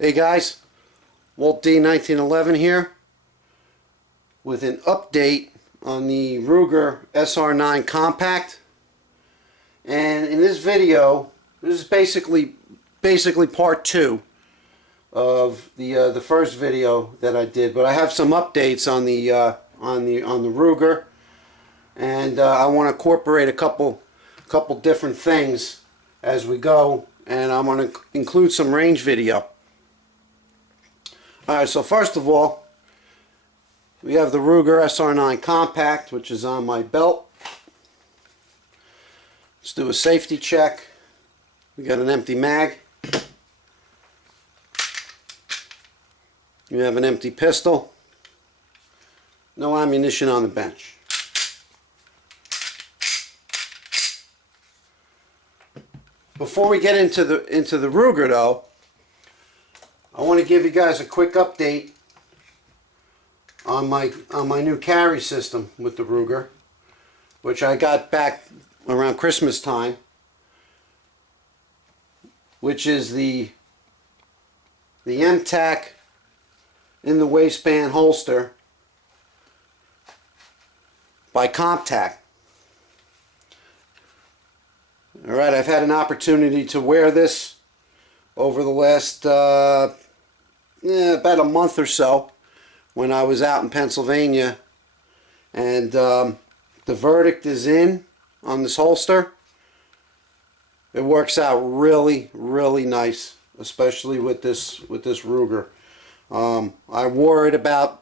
Hey guys, Walt D 1911 here with an update on the Ruger SR9 Compact. And in this video, this is basically part 2 of the first video that I did, but I have some updates on the Ruger, and I want to incorporate a couple different things as we go, and I'm going to include some range video. Alright, so first of all, we have the Ruger SR9 Compact, which is on my belt. Let's do a safety check. We got an empty mag. You have an empty pistol. No ammunition on the bench. Before we get into the Ruger though, I want to give you guys a quick update on my new carry system with the Ruger, which I got back around Christmas time, which is the Comp-Tac in the waistband holster by Comp-Tac. Alright, I've had an opportunity to wear this over the last about a month or so when I was out in Pennsylvania, and the verdict is in on this holster. It works out really nice, especially with this Ruger. I wore it about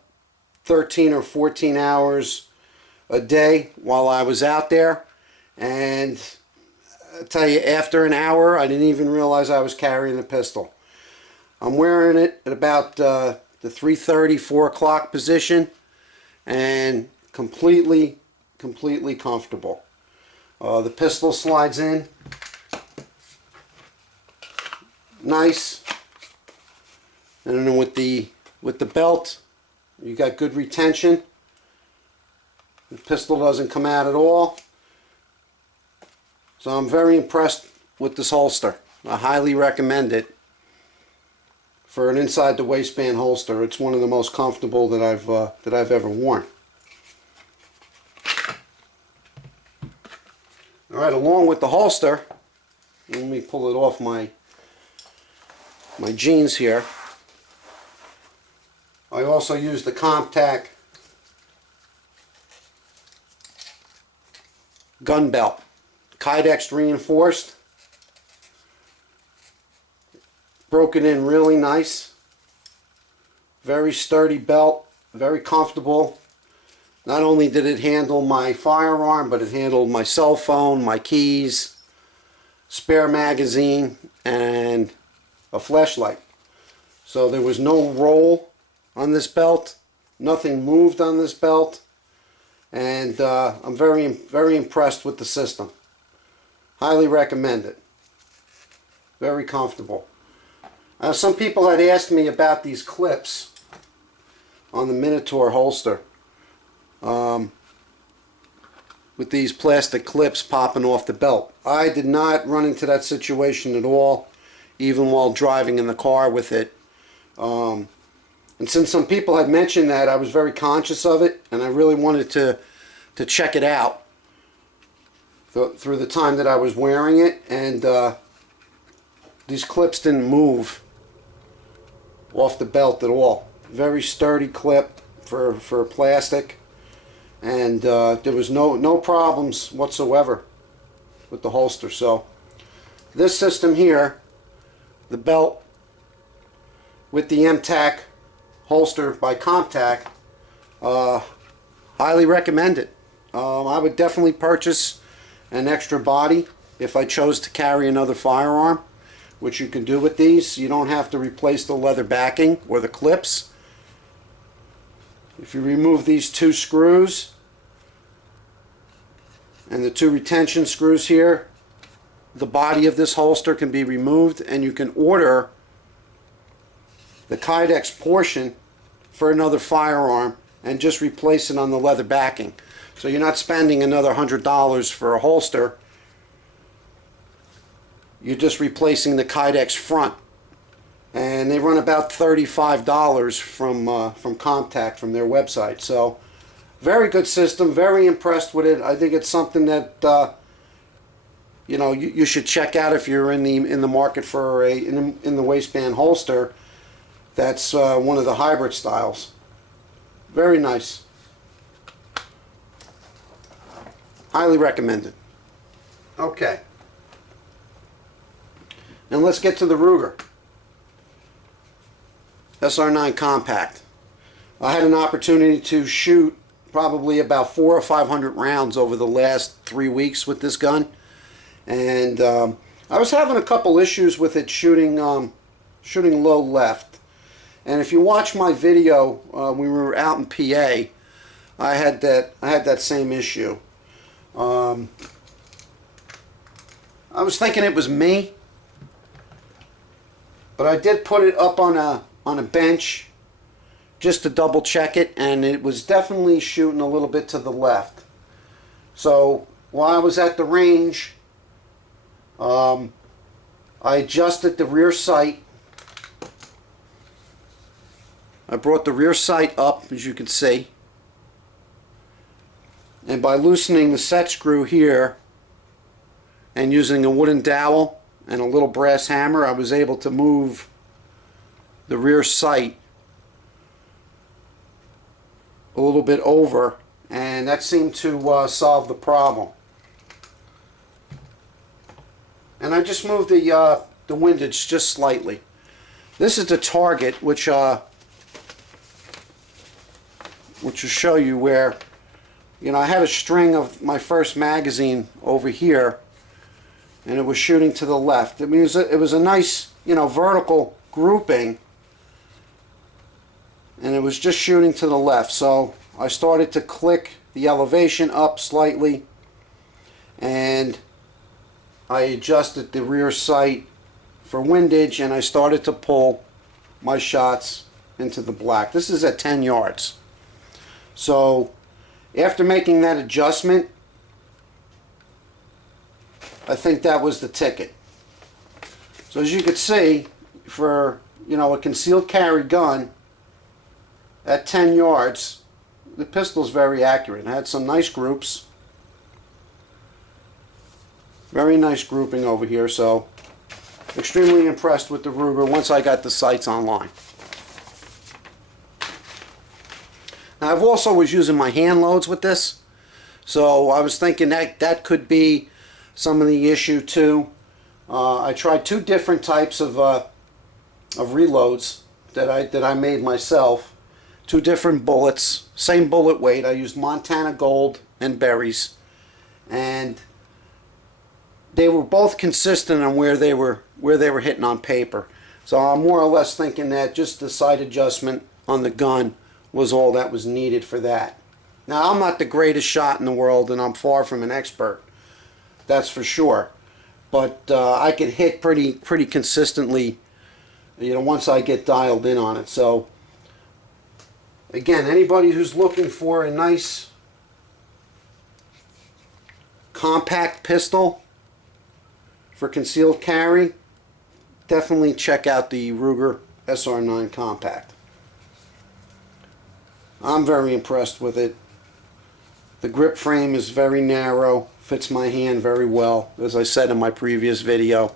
13 or 14 hours a day while I was out there, and I tell you, after an hour I didn't even realize I was carrying the pistol. I'm wearing it at about the 3:30, 4 o'clock position, and completely comfortable. The pistol slides in nice, and then with the belt you got good retention. The pistol doesn't come out at all. So I'm very impressed with this holster. I highly recommend it for an inside the waistband holster. It's one of the most comfortable that I've ever worn. All right, along with the holster, let me pull it off my jeans here. I also use the Comp-Tac gun belt. Kydex reinforced, broken in really nice, very sturdy belt, very comfortable. Not only did it handle my firearm, but it handled my cell phone, my keys, spare magazine, and a flashlight. So there was no roll on this belt, nothing moved on this belt, and I'm very impressed with the system. Highly recommend it. Very comfortable. Some people had asked me about these clips on the Minotaur holster, with these plastic clips popping off the belt. I did not run into that situation at all, even while driving in the car with it. And since some people had mentioned that, I was very conscious of it, and I really wanted to check it out through the time that I was wearing it, and these clips didn't move off the belt at all. Very sturdy clip for plastic, and there was no problems whatsoever with the holster. So this system here, the belt with the Comp-Tac holster by Comp-Tac, highly recommend it. I would definitely purchase an extra body if I chose to carry another firearm, which you can do with these. You don't have to replace the leather backing or the clips. If you remove these 2 screws and the 2 retention screws here, the body of this holster can be removed, and you can order the Kydex portion for another firearm and just replace it on the leather backing. So you're not spending another $100 for a holster. You're just replacing the Kydex front and they run about $35 from Comp-Tac, from their website. So very good system, very impressed with it. I think it's something that you know, you should check out if you're in the market for a in the waistband holster. That's one of the hybrid styles. Very nice. Highly recommended. Okay. And let's get to the Ruger SR9 Compact. I had an opportunity to shoot probably about 400 or 500 rounds over the last 3 weeks with this gun, and I was having a couple issues with it shooting shooting low left. And if you watch my video, we were out in PA. I had that same issue. I was thinking it was me, but I did put it up on a bench just to double check it, and it was definitely shooting a little bit to the left. So while I was at the range, I adjusted the rear sight. I brought the rear sight up, as you can see, and by loosening the set screw here and using a wooden dowel and a little brass hammer, I was able to move the rear sight a little bit over, and that seemed to solve the problem. And I just moved the windage just slightly. This is the target, which will show you where, you know, I had a string of my first magazine over here, and it was shooting to the left. I mean, it was a nice, you know, vertical grouping, and it was just shooting to the left. So I started to click the elevation up slightly, and I adjusted the rear sight for windage, and I started to pull my shots into the black. This is at 10 yards. So after making that adjustment, I think that was the ticket. So as you can see, for, you know, a concealed carry gun at 10 yards, the pistol's very accurate. It had some nice groups. Very nice grouping over here, so extremely impressed with the Ruger once I got the sights online. Now, I've also was using my hand loads with this, so I was thinking that could be some of the issue too. I tried 2 different types of reloads that I made myself. 2 different bullets, same bullet weight. I used Montana Gold and berries, and they were both consistent on where they were hitting on paper. So I'm more or less thinking that just the sight adjustment on the gun was all that was needed for that. Now, I'm not the greatest shot in the world, and I'm far from an expert, that's for sure. But I could hit pretty consistently, you know, once I get dialed in on it. So again, anybody who's looking for a nice compact pistol for concealed carry, definitely check out the Ruger SR9 Compact. I'm very impressed with it. The grip frame is very narrow, fits my hand very well, as I said in my previous video.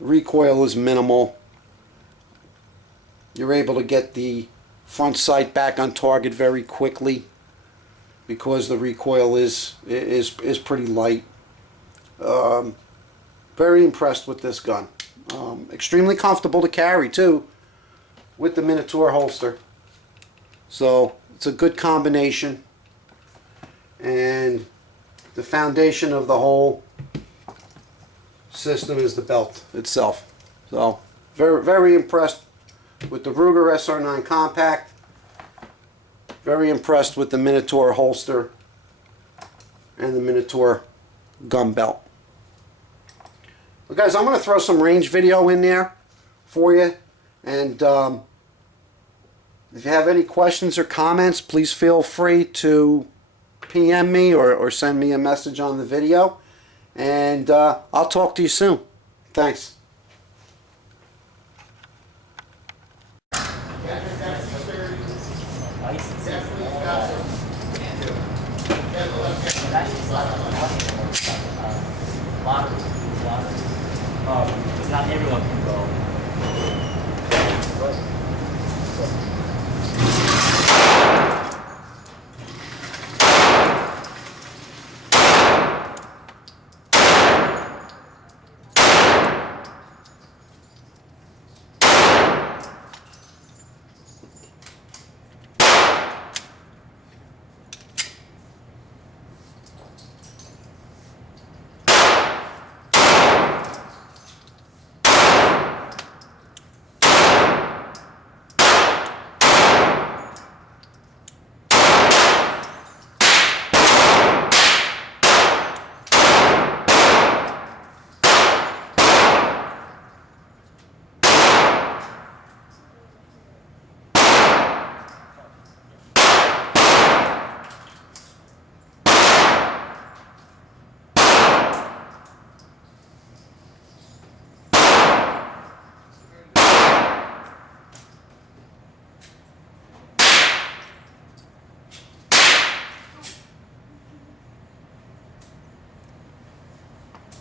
Recoil is minimal. You're able to get the front sight back on target very quickly because the recoil is pretty light. Very impressed with this gun. Extremely comfortable to carry too, with the Minotaur holster. So it's a good combination, and the foundation of the whole system is the belt itself. So very impressed with the Ruger SR9 Compact. Very impressed with the Minotaur holster and the Minotaur gun belt. Well, guys, I'm going to throw some range video in there for you, and if you have any questions or comments, please feel free to PM me or send me a message on the video, and I'll talk to you soon. Thanks. Because not everyone can go.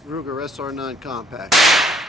Ruger SR9 Comp-Tac.